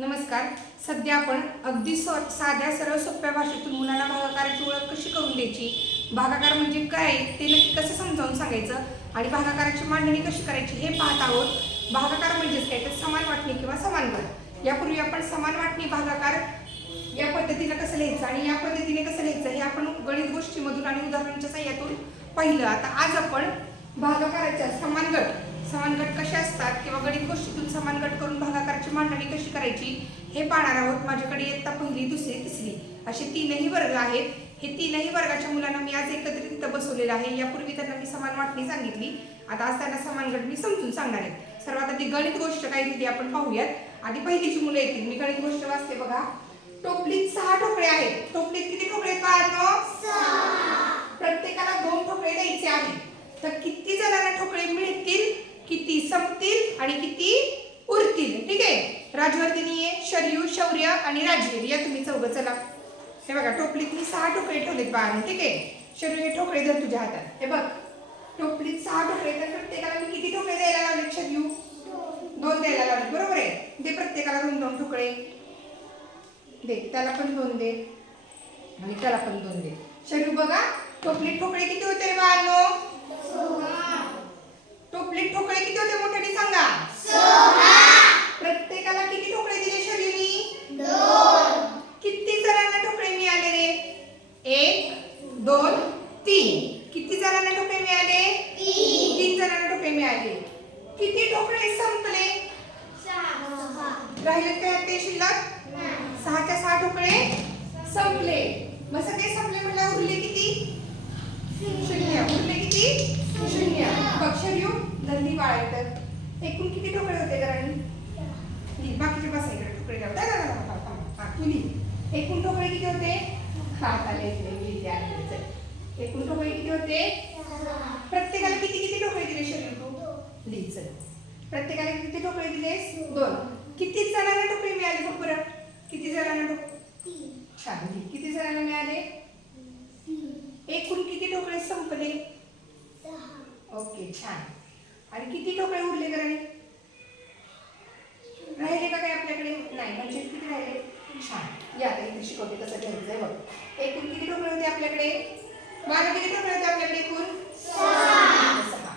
नमस्कार. सध्या आपण अगदी स साध्या सरळ सोप्या भाषेतून मुलांना भागाकाराची ओळख कशी करून द्यायची? भागाकार म्हणजे काय? ते नक्की कसं समजावून सांगायचं? आणि भागाकाराची मांडणी कशी करायची हे पाहत आहोत. भागाकार म्हणजेच काय? तर समान वाटणी किंवा समान गट यापूर्वी आपण समान वाटणी भागाकार या पद्धतीनं कसं लिहायचं आणि या पद्धतीने कसं लिहायचं हे आपण गणित गोष्टीमधून आणि उदाहरणाच्या सहाय्यातून पाहिलं. आता आज आपण भागाकाराच्या समान गट समान गट कसे असतात किंवा गणित गोष्टीतून समान गट करून भागाकाराची मांडणी कशी करायची हे पाहणार आहोत. माझ्याकडे इयत्ता पहिली दुसरी तिसरी असे तीनही वर्ग आहेत. हे तीनही वर्गाच्या मुलांना मी आज एकत्रित इथं बसवलेलं आहे. यापूर्वी त्यांना मी समान वाटणी सांगितली. आता आज त्यांना समान गट मी समजून सांगणार आहे. सर्वात आधी गणित गोष्ट काय दिली आपण पाहूयात. आधी पहिलीची मुलं येतील मी गणित गोष्ट वाचते बघा. टोपलीत सहा ठोकळे आहेत. टोपलीत किती ठोकळे प्रत्येकाला दोन ठोकळे द्यायचे आहेत. तर किती जणांना ठोकळे मिळतील? किती संपतील आणि किती उरतील. ठीक आहे? राजवर्धिनी शर्यू शरयू शौर्य आणि राजवीर या तुम्ही चौघ चला. हे बघा टोपलीत मी सहा ठोकळे ठेवलेत बाळाने ठीक आहे? शर्यू हे ठोकळे धर तुझ्या हातात. हे बघ टोपलीत सहा ठोकळे तर प्रत्येकाला मी किती ठोकळे द्यायला लावले शरयू? दोन द्यायला लावले बरोबर आहे? दे प्रत्येकाला दोन दोन ठोकळे दे त्याला पण दोन दे. आणि त्याला पण दोन दे. शरीर बघा टोपलीत ठोकळे किती होते रे बाळांनो? टोपलीत ठोकळे किती होते मोठ्याने सांगा? प्रत्येकाला किती ठोकळे दिले शरीरनी? किती जणांना ठोकळे मिळाले रे? एक. दोन. तीन. किती जणांना ठोकळे मिळाले? तीन. जणांना ठोकळे मिळाले. किती ठोकळे संपले? राहिले काय ते शिल्लक? सहाच्या सहा तुकडे संपले. मग सगळे संपले म्हटलं उरले किती? शून्य. उरले किती? शून्य. बघ शर्यू जल्दी बाळायचं एकूण किती तुकडे होते लिह, बाकीचे बसा इकडे तुकडे द्या. दा, दा, दा, दा, दा, दा, दा. हा, तू लिह. एकूण तुकडे किती होते? हा लिह, चल. एकूण तुकडे किती होते? प्रत्येकाला किती किती टोकळे दिले शरीर तू? प्रत्येकाला किती टोकळे दिलेस दोन. किती जणांना टोकळे मिळाले? बघ बरं. किती जणांना टोकळे छान. किती जणांना मिळाले? एकूण किती टोकळे संपले? ओके छान. आणि किती टोकळे उरले घराने राहिले का काय आपल्याकडे? नाही म्हणजे किती राहिले? छान. या आता इथे शिकवते कसं घ्यायचंय बघ. एकूण किती टोकळे होते आपल्याकडे? बारा किती टोकळे होते आपल्याकडे एकूण सहा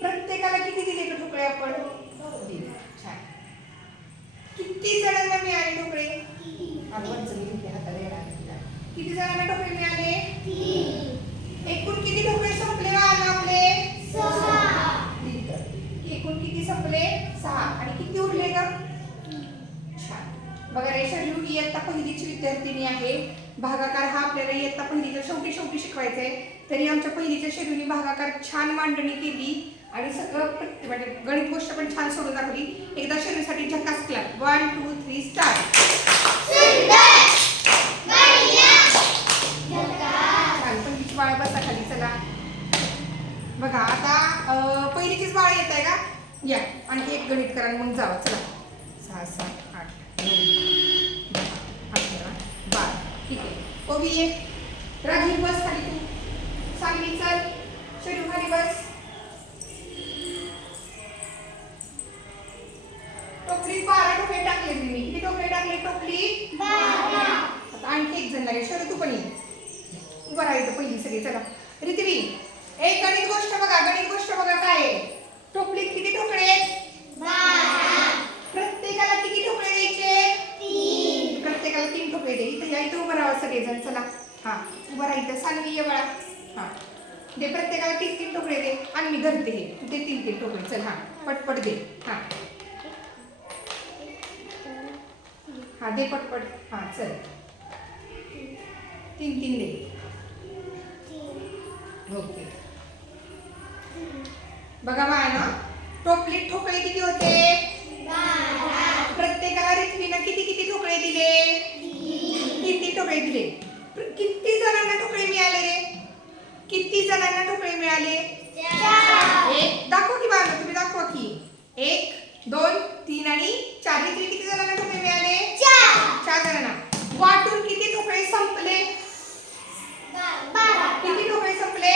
प्रत्येकाला किती दिले का ठोकळे आपण दिले छान किती जणांना मिळाले ठोकळे अगोदरचं मी लिहिते हाताला येणार नाही तिला. किती जणांना ठोकळे मिळाले? एकूण किती ठोकळे संपले बाळांनो आपले. एकूण किती संपले? सहा. आणि किती उरले ग? छान. बघा रेषा लिहू इयत्ता पहिलीची विद्यार्थिनी आहे. भागाकार हा आपल्याला इयत्ता पहिलीच्या शेवटी शेवटी शिकवायचा आहे तरी आमच्या पहिलीच्या शेड्यूलनी भागाकार छान मांडणी केली आणि सगळं म्हणजे गणित गोष्ट पण छान सोडून दाखवली. एकदा शेड्यूलसाठी झकास class one two three start छान पहिलीची बाळ बसा खाली चला बघा आता पहिलीचीच बाळ येत आहे का? या आणखी एक गणित करा मग जावा चला. सहा सात आठ नऊ अकरा बारा. ठीक आहे. ओवी ये. राजीव बस खाली तू. सांगली चल. शेडू खाली बस. टोपली बारा टोपले टाकले मी. किती टोपले टाकले? टोपली आता आणखी एक जण लागेल. शरू तू पण ये. उभं राहायचं पहिली सगळी चला. रितिवी एक गणित गोष्ट बघा गणित गोष्ट बघा काय आहे? टोपलीत किती ठोकळे प्रत्येकाला किती ठोकळे द्यायचे? प्रत्येकाला तीन ठोकळे दे. इथं या इथं उभं राहा सगळेजण. चला. हा उभं राहायचं सानवी ये बाळा. हा. दे प्रत्येकाला तीन तीन ठोकळे दे. आणि मी धरते हे. ते तीन तीन ठोकळे चल हा. पटपट दे. हा. हा दे पटपट. हा चल. तीन तीन दे. ओके बघा बाळा टोपलीत ठोकळे किती होते? प्रत्येकाला रिथवीनं किती किती ठोकळे दिले? किती ठोकळे दिले? किती जणांना ठोकळे मिळाले रे? किती जणांना ठोकळे मिळाले? एक. दाखवा की बाळा तुम्ही दाखवा की. एक दोन तीन आणि चार. इथे किती जणांना ठोकळे मिळाले? चार जणांना वाटून किती ठोकळे संपले किती ठोकळे संपले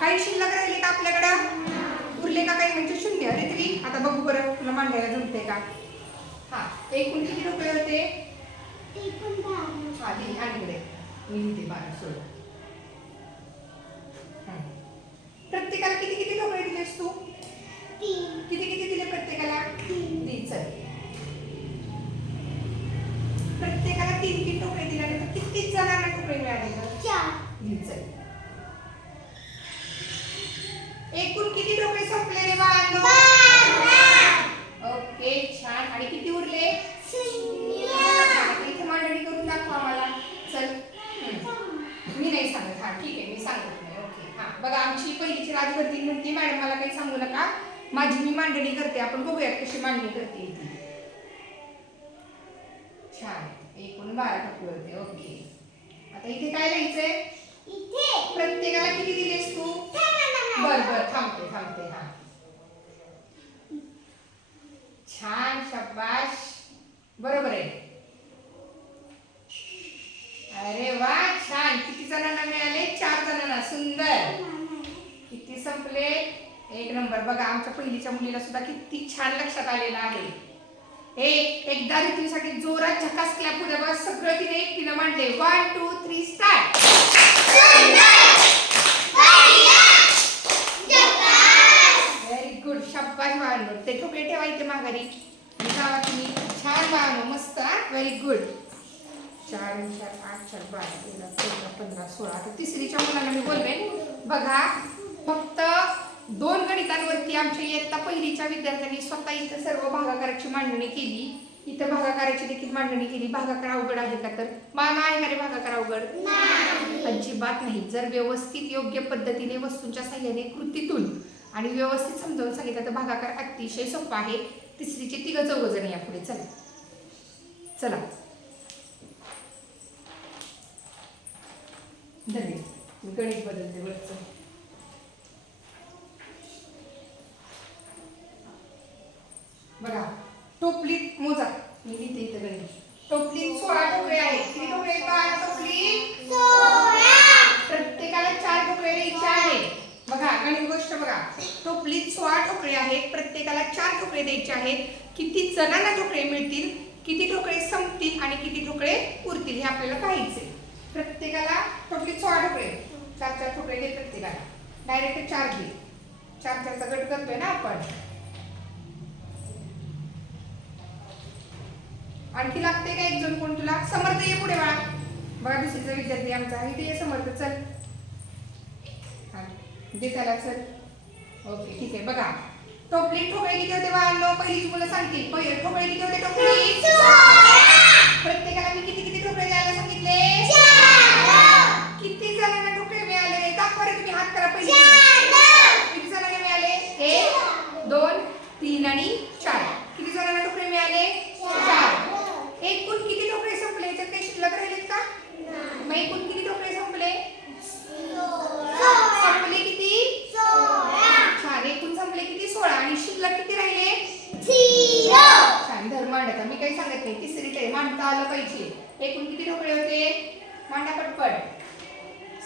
काही शिल्लक राहिले का आपल्याकडं उरले का काही म्हणजे शून्य रित्री आता बघू बरं तुला मांडायला जमते का हा एकूण किती ठोकळे होते ती पण बारा हा लिही आणि इकडे मी लिहिते बारा सोळा हं. प्रत्येकाला किती किती ठोकळे दिलेस तू तीन किती किती दिले प्रत्येकाला तीन दी चल प्रत्येकाला तीन तीन ठोकळे दिल्यानंतर किती जणांना ठोकळे मिळाले गं? चार दी चल एकूण किती ठोकळे संपले रे बाळांनो ओके छान आणि किती उरले शून्य आता इथे मांडणी करून दाखवा मला चल हं. मी नाही सांगत हा ठीक आहे मी सांगत नाही ओके हा बघा आमची पहिलीची राजवर्ती म्हणते मॅडम मला काही सांगू नका माझी मी मांडणी करते आपण बघूयात कशी मांडणी करते. छान. एकूण बारा टक्के होते. ओके. आता इथे काय लिहायचंय? प्रत्येकाला किती दिलेस तू? बर बर. थांबते थांबते. हा. छान. शाबाश बरोबर आहे. अरे वा! छान. किती जणांना मिळाले? चार जणांना. सुंदर. किती संपले? एक नंबर. बघा आमच्या पहिलीच्या मुलीला सुद्धा किती छान लक्षात आलेलं आहे. हे एकदा ऋतूसाठी जोरात झकास क्लॅप होत्या बघा सगळं तिने एक तिनं मांडले one two three start very good शब्बाज बाळांनो. ते ठोकळे ठेवायचे माघारी. गावात तुम्ही. छान बाळांनो. मस्त व्हेरी गुड चार चार आठ चार बारा तेरा चौदा पंधरा सोळा. आता तिसरीच्या मुलांना मी बोलवेन. बघा फक्त दोन गणितांवरती आमच्या इयत्ता पहिलीच्या विद्यार्थ्यांनी स्वतः इथं सर्व भागाकाराची मांडणी केली. इथं भागाकाराची देखील मांडणी केली. भागाकार अवघड आहे का तर? माना आहे का रे भागाकार अवघड? अजिबात नाही. जर व्यवस्थित योग्य पद्धतीने वस्तूंच्या साह्याने कृतीतून आणि व्यवस्थित समजावून सांगितलं तर भागाकार अतिशय सोपा आहे. तिसरीचे तिघ चौघ जण या पुढे चला. चला. धन्यवाद. गणित बदलते वरचं. बघा टोपलीत मोजा. मी लिहिते इथं गणित टोपलीत सोळा टोकळे आहेत. किती टोकळे आहेत बाळा टोपलीत प्रत्येकाला चार ठोकळे द्यायचे आहेत. बघा गणित गोष्ट बघा. टोपलीत सोळा ठोकळे आहेत. प्रत्येकाला चार ठोकळे द्यायचे आहेत. किती जणांना ठोकळे मिळतील किती ठोकळे संपतील आणि किती ठोकळे उरतील हे आपल्याला पाहायचे प्रत्येकाला टोपलीत सोळा ठोकळे चार चार ठोकळे दे प्रत्येकाला. डायरेक्ट चार घे. चार चारचा गट करतोय ना आपण. आणखी लागते का एक जण कोण तुला? समर्थ ये पुढे बाळा. बघा दुसरीचा विद्यार्थी आमचा. इथे ये समर्थ चल. हा, दे त्याला चल. ओके ठीक आहे बघा. टोपली ठोकळे किती होते बाळांनो पहिली मुलं सांगतील पहिले ठोकळे किती होते टोपली? प्रत्येकाला मी किती किती ठोकळे द्यायला सांगितले? किती जणांना ठोकळे मिळाले? दाखवा रे तुम्ही हात करा पहिले किती जणांना मिळाले एक दोन तीन आणि चार किती जणांना ठोकळे मिळाले चार एकूण किती ठोकळे संपले याच्यात काही शिल्लक राहिलेत का मग एकूण किती ठोकळे संपले संपले किती छान एकूण संपले किती सोळा आणि शिल्लक किती राहिले छान धर मांडता मी काही सांगत नाही. तिसरी ते मांडता आलं पाहिजे. एकूण किती ठोकळे होते? मांडा पटपट.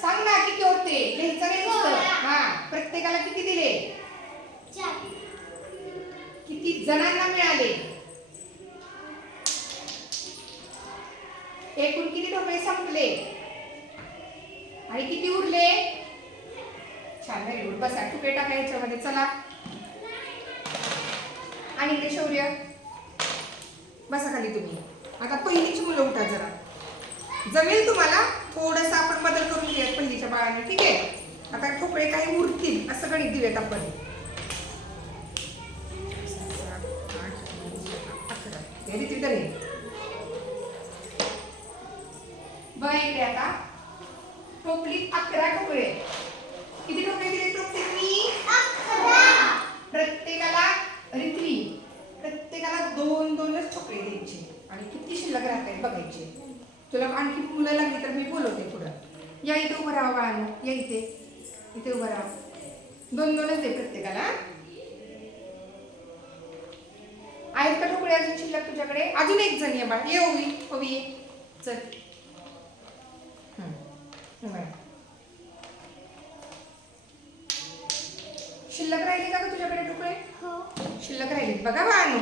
सांग ना किती होते? लिहायचं नाही नुसतं. हा प्रत्येकाला किती दिले? किती जणांना मिळाले? एकूण किती ठोकळे संपले? आणि किती उरले? छान बसा. तुकडे टाका याच्यामध्ये. चला. आणि इकडे शौर्य. बसा खाली तुम्ही. आता पहिलीची मुलं उठा जरा. जमेल तुम्हाला थोडंसं आपण बदल करून घेऊयात पहिलीच्या बाळाने ठीक आहे? आता ठोकळे काही उरतील असं गणित देऊयात आपण. सात, तरी. बघा इकडे आता. टोपलीत अकरा ठोकळे किती ठोकळे दिले टोपलीत मी प्रत्येकाला रित्री प्रत्येकाला दोन दोनच ठोकळे द्यायचे आणि किती शिल्लक राहत आहेत बघायचे. तुला आणखी मुलं लागली तर मी बोलवते पुढं. या इथे उभं राहा बाळांनो या इथे. इथे उभं राहा. दोन दोनच दे प्रत्येकाला आहेत का ठोकळे अजून शिल्लक तुझ्याकडे? अजून एक जण ये बाळ. ये ओवी. ओवी ये. चल. शिल्लक राहिली का तुझ्याकडे ठोकळे शिल्लक राहिली. बघा बाळांनो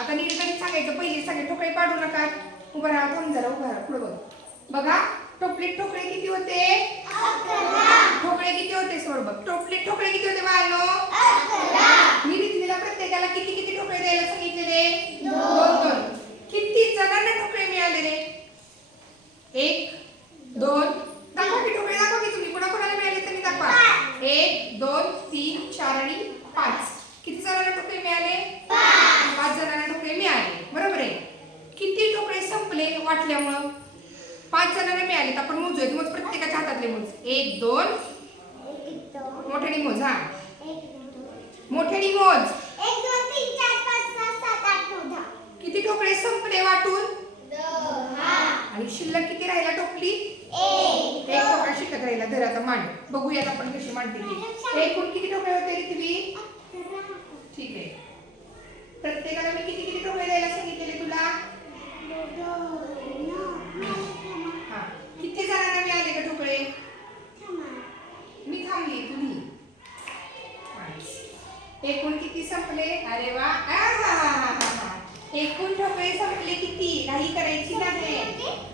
आता नीट सांगायचं पहिले सगळे ठोकळे पाडू नका. उभं राहा थांब जरा उभं राहा पुढे बघ. बघा टोपलीत ठोकळे किती होते? ठोकळे किती होते? सोड बघ. टोपलीत ठोकळे किती होते बाळांनो मी लिहिलेला प्रत्येकाला किती किती ठोकळे द्यायला सांगितलेले दोन दोन किती जणांना ठोकळे मिळालेले एक दोन दाखवा की ठोकळे दाखवा की तुम्ही कुणा कुणाला मिळाले त्यांनी दाखवा एक दोन तीन चार आणि पाच किती जणांना ठोकळे मिळाले पाच जणांना ठोकळे मिळाले बरोबर आहे किती ठोकळे संपले वाटल्यामुळं पाच जणांना मिळाले तर आपण मोजूयात मग प्रत्येकाच्या हातातले मोज एक दोन एक दोन मोठ्याने मोज. हा मोठ्याने मोज एक दोन तीन चार पाच सहा सात आठ नऊ दहा. किती ठोकळे संपले वाटून? आणि शिल्लक किती राहिला टोपली? एक. एक ठोकळा शिल्लक राहिला. धर आता मांड. बघूयात आपण कशी मांडते ती. एकूण किती ठोकळे होते अकरा ठीक आहे. प्रत्येकाला मी किती किती ठोकळे द्यायला सांगितलेले तुला? हा. किती जणांना मिळाले का ठोकळे मी थांबली तुम्ही एकूण किती संपले? अरे वा. एकूण ठोकळे संपले किती? काही करायची नाही.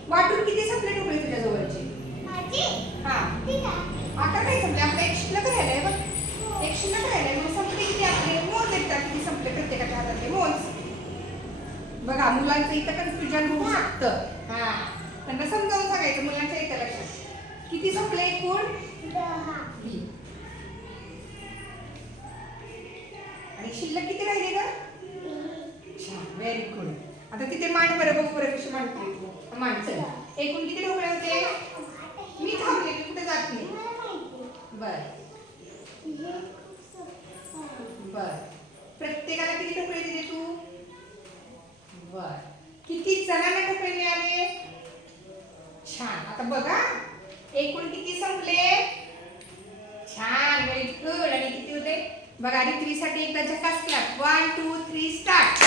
वाटून किती संपले ठोकळे तुझ्या जवळचे हा. आता काय संपले? आपलं एक शिल्लक राहिलंय बघ. एक शिल्लक राहिलंय. मग संपले किती आपले? मोज एकदा किती संपले प्रत्येकाच्या हातातले? मोज बघा मुलांचं इथं कन्फ्युजन होऊ शकतं. हा. त्यांना समजावून सांगायचं मुलांच्या इथं लक्षात. किती संपले एकूण? आणि शिल्लक किती राहिले ग? छान व्हेरी गुड आता तिथे मांड बरं बघू बरं कशी मांडते. मांड एकूण किती ढोकळे होते? मी थांबले मी कुठे जात नाही. बर. बर. प्रत्येकाला किती ढोकळे दिले तू? बर. किती जणांना ढोकळे मिळाले? छान. आता बघा. एकूण किती संपले? छान व्हेरी गुड आणि किती होते? बघा रित्रीसाठी एकदा झकास class one two three start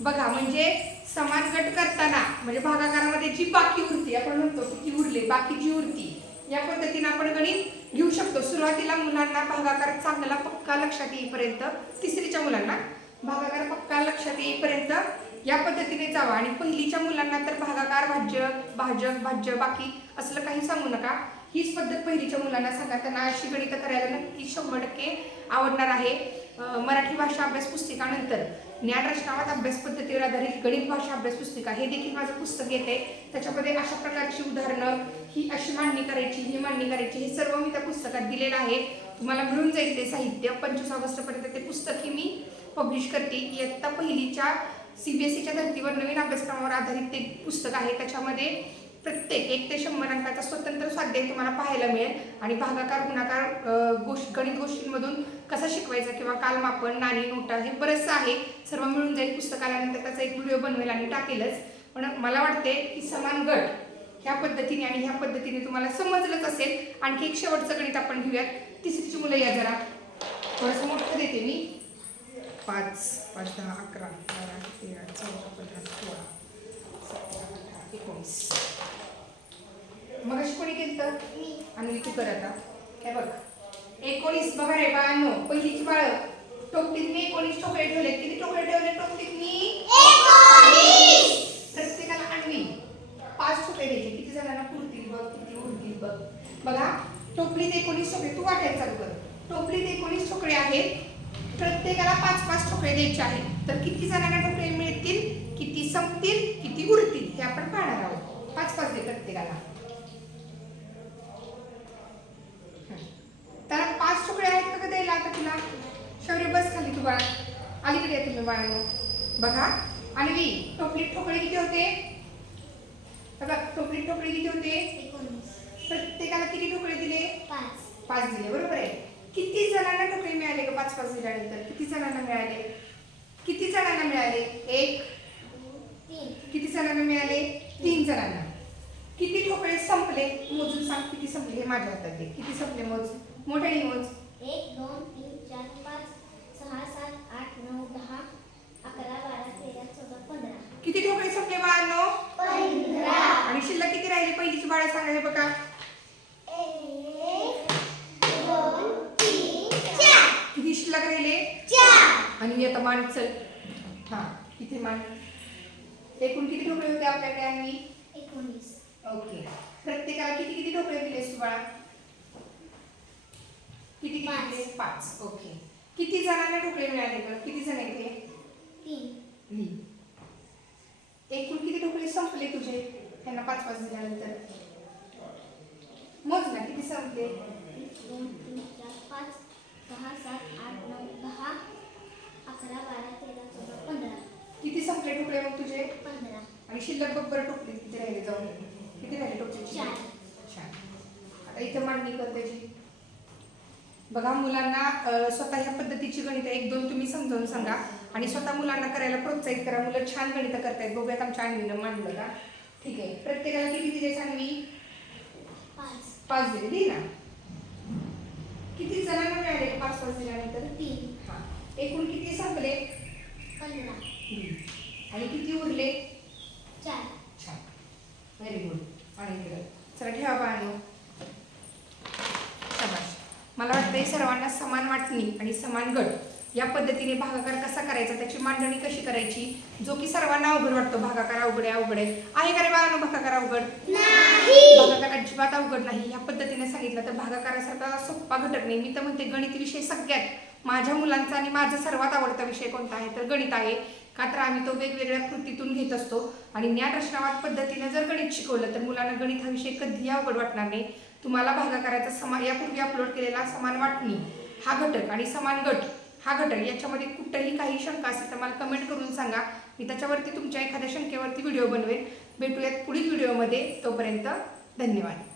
बघा म्हणजे समान गट करताना म्हणजे भागाकारामध्ये जी बाकी उरते आपण म्हणतो किती उरले बाकी जी उरती या पद्धतीने आपण गणित घेऊ शकतो. सुरुवातीला मुलांना भागाकार चांगला पक्का लक्षात येईपर्यंत तिसरीच्या मुलांना भागाकार पक्का लक्षात येईपर्यंत या पद्धतीने जावा. आणि पहिलीच्या मुलांना तर भागाकार भाज्य भाजक भाज्य बाकी असलं काही सांगू नका. हीच पद्धत पहिलीच्या मुलांना सांगा. त्यांना अशी गणितं करायला नक्की शंभर टक्के आवडणार आहे. मराठी भाषा अभ्यास पुस्तिकानंतर ज्ञान रचनावाद अभ्यास पद्धतीवर आधारित गणित भाषा अभ्यास पुस्तिका हे देखील माझं पुस्तक येते त्याच्यामध्ये अशा प्रकारची उदाहरणं ही अशी मांडणी करायची ही मांडणी करायची हे सर्व मी त्या पुस्तकात दिलेलं आहे. तुम्हाला मिळून जाईल ते साहित्य. पंचवीस ऑगस्टपर्यंत ते पुस्तकही मी पब्लिश करते. इयत्ता पहिलीच्या सी बी एस सीच्या धर्तीवर नवीन अभ्यासक्रमावर आधारित ते पुस्तक आहे. त्याच्यामध्ये प्रत्येक एक ते शंभर अंकाचा स्वतंत्र स्वाध्याय तुम्हाला पाहायला मिळेल. आणि भागाकार गुणाकार अं, गोष्ट गणित गोष्टींमधून कसा शिकवायचा किंवा कालमापन नाणी नोटा हे बरंचसं आहे. सर्व मिळून जाईल. पुस्तक आल्यानंतर त्याचा एक व्हिडिओ बनवेल आणि टाकेलच. पण मला वाटते की समान गट ह्या पद्धतीने आणि ह्या पद्धतीने तुम्हाला समजलंच असेल. आणखी एक शेवटचं गणित आपण घेऊयात. तिसरीची मुलं या जरा. थोडंसं मोठं देते मी. पाच पाच दहा अकरा बारा तेरा चौदा पंधरा सोळा सतरा अठरा एकोणीस. मग अशी कोणी केलं आणि तू कर आता. हे बघ. एकोणीस बघा रे बाळांनो पहिलीची बाळ. टोपलीत मी एकोणीस ठोकळे ठेवले. किती ठोकळे ठेवले टोपलीत मी? प्रत्येकाला आणवी पाच ठोकळे द्यायचे. किती जणांना पुरतील बघ किती उरतील बघ. बघा टोपलीत एकोणीस ठोकळे. तू वाटायला चालू कर. टोपलीत एकोणीस ठोकळे आहेत. प्रत्येकाला पाच पाच ठोकळे द्यायचे आहेत. तर किती जणांना ठोकळे मिळतील किती संपतील किती उरतील हे आपण पाहणार आहोत. पाच पाच दे प्रत्येकाला. त्याला पाच तुकडे आहेत का द्यायला आता तुला? शौर्य बस खाली तू बाळा. अलीकडे या तुम्ही बाळांनो. बघा. आणि टोपलीत ठोकळे किती होते? बघा टोपलीत ठोकळे किती होते? प्रत्येकाला किती ठोकळे दिले? पाच दिले बरोबर आहे. किती जणांना ठोकळे मिळाले का पाच पाच दिल्यानंतर किती जणांना मिळाले? किती जणांना मिळाले? एक किती जणांना मिळाले? तीन जणांना. किती ठोकळे संपले? मोजून सांग किती संपले हे माझ्या हातात दे. किती संपले मोज? मोठ्याने मोज. एक दोन तीन चार पाच सहा सात आठ नऊ दहा अकरा बारा तेरा चौदा पंधरा. किती ठोकळे संपले बाळांनो? आणि शिल्लक किती राहिले? पहिलीची बाळ बाळा सांगा हे बघा. किती शिल्लक राहिले चार आणि आता मान चल. हा किती मान एकूण किती ठोकळे होते आपल्याकडे आणि एकोणीस. ओके. प्रत्येकाला किती किती ठोकळे दिलेस तू बाळा किती किती पाच. दिले? पाच. ओके. किती जणांना ठोकळे मिळाले बरं? किती जण आहेत लिही. एकूण किती ठोकळे संपले तुझे? त्यांना पाच पाच दिल्यानंतर. मोज ना किती संपले? दोन तीन चार पाच. सहा सात आठ नऊ दहा अकरा बारा तेरा चौदा पंधरा. किती संपले ठोकळे मग तुझे? पंधरा. आणि शिल्लक बघ बरं टोकले किती राहिले जाऊन. किती राहिले टोकले चार. छान आता इथे मांडणी कर त्याची. बघा मुलांना स्वतः ह्या पद्धतीची गणित एक दोन तुम्ही समजावून सांगा. आणि स्वतः मुलांना करायला प्रोत्साहित करा. मुलं छान गणित करतायत. बघूयात आमच्या आणवीनं मांडलं का? ठीक आहे. प्रत्येकाला किती दिले सांगवी? पाच. पाच दिले ना? जणांना मिळाले पाच पाच दिल्यानंतर. तीन हा. एकूण किती संपले? पंधरा. आणि किती उरले? चार. छान व्हेरी गुड आणि इकडे. चला ठेवा पाहणं शाबास. मला वाटतंय सर्वांना समान वाटणी आणि समान गट. या पद्धतीने भागाकार कसा करायचा त्याची मांडणी कशी करायची जो की सर्वांना अवघड वाटतो भागाकार अवघड आहे अवघड आहे. आहे का रे बाळांनो भागाकार अवघड? भागाकार अजिबात अवघड नाही. या पद्धतीने सांगितलं तर भागाकारासारखा सोपा घटक नाही. मी तर म्हणते गणित विषय सगळ्यात माझ्या मुलांचा आणि माझा सर्वात आवडता विषय कोणता आहे? तर गणित आहे. का तर आम्ही तो वेगवेगळ्या कृतीतून घेत असतो. आणि ज्ञान रचनावाद पद्धतीने जर गणित शिकवलं तर मुलांना गणित हा विषय कधीही अवघड वाटणार नाही. तुम्हाला भागाकाराचा समान यापूर्वी अपलोड केलेला समान वाटणी हा घटक आणि समान गट हा घटक याच्यामध्ये कुठंही काही शंका असेल तर मला कमेंट करून सांगा. मी त्याच्यावरती तुमच्या एखाद्या शंकेवरती व्हिडिओ बनवेन. भेटूयात पुढील व्हिडिओमध्ये तोपर्यंत धन्यवाद.